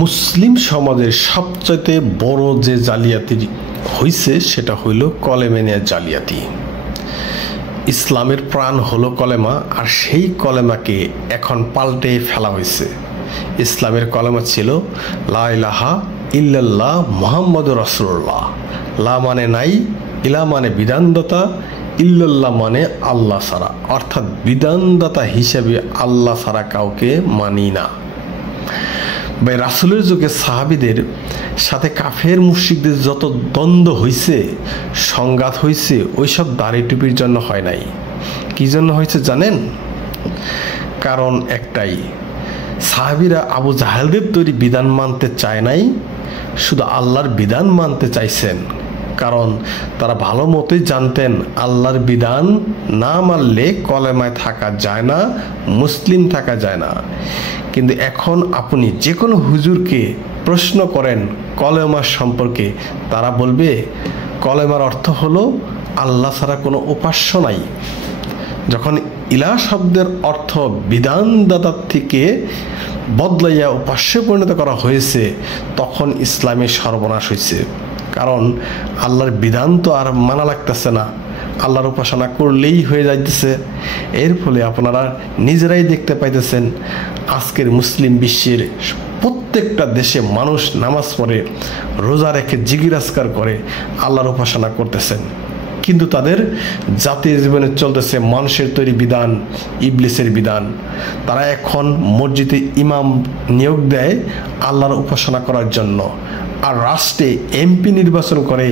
মুসলিম সমাজের সবচাইতে বড় যে জালিয়াতি হইছে সেটা হইল কলেমা নিয়ে জালিয়াতি। ইসলামের প্রাণ হলো কলেমা, আর সেই কলেমাকে এখন পাল্টে ফেলা হয়েছে। ইসলামের কলেমা ছিল লা ইলাহা ইল্লাল্লাহ মুহাম্মাদুর রাসূলুল্লাহ। লা মানে নাই, ইলা মানে বিধানদাতা, ইল্লাল্লাহ মানে আল্লাহ ছাড়া, অর্থাৎ বিধানদাতা হিসেবে আল্লাহ ছাড়া কাউকে মানি না। ভাই, রাসূলের যুগে সাহাবীদের সাথে কাফের মুশরিকদের যত দ্বন্দ্ব হয়েছে, সংঘাত হয়েছে, ওইসব দাড়ি টুপির জন্য হয় নাই। কি জন্য হয়েছে জানেন? কারণ একটাই, সাহাবীরা আবু জাহেলদের তৈরি বিধান মানতে চায় নাই, শুধু আল্লাহর বিধান মানতে চাইছেন। কারণ তারা ভালো মতোই জানতেন আল্লাহর বিধান না মানলে কলেমায় থাকা যায় না, মুসলিম থাকা যায় না। কিন্তু এখন আপনি যে কোনো হুজুরকে প্রশ্ন করেন কলেমার সম্পর্কে, তারা বলবে কলেমার অর্থ হলো আল্লাহ ছাড়া কোনো উপাস্য নাই। যখন ইলাহ শব্দের অর্থ বিধানদাতার থেকে বদলাইয়া উপাস্যে পরিণত করা হয়েছে, তখন ইসলামের সর্বনাশ হয়েছে। কারণ আল্লাহর বিধান তো আর মানা লাগতেছে না, আল্লাহর উপাসনা করলেই হয়ে যাইতেছে। এর ফলে আপনারা নিজেরাই দেখতে পাইতেছেন আজকের মুসলিম বিশ্বের প্রত্যেকটা দেশে মানুষ নামাজ পড়ে, রোজা রেখে জিকির আজকার করে আল্লাহর উপাসনা করতেছেন, কিন্তু তাদের জাতীয় জীবনে চলতেছে মানুষের তৈরি বিধান, ইবলিসের বিধান। তারা এখন মসজিদে ইমাম নিয়োগ দেয় আল্লাহর উপাসনা করার জন্য, আর রাষ্ট্রে এমপি নির্বাচন করে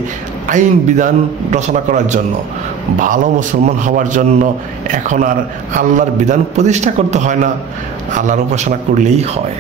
আইন বিধান রচনা করার জন্য। ভালো মুসলমান হওয়ার জন্য এখন আর আল্লাহর বিধান প্রতিষ্ঠা করতে হয় না, আল্লাহর উপাসনা করলেই হয়।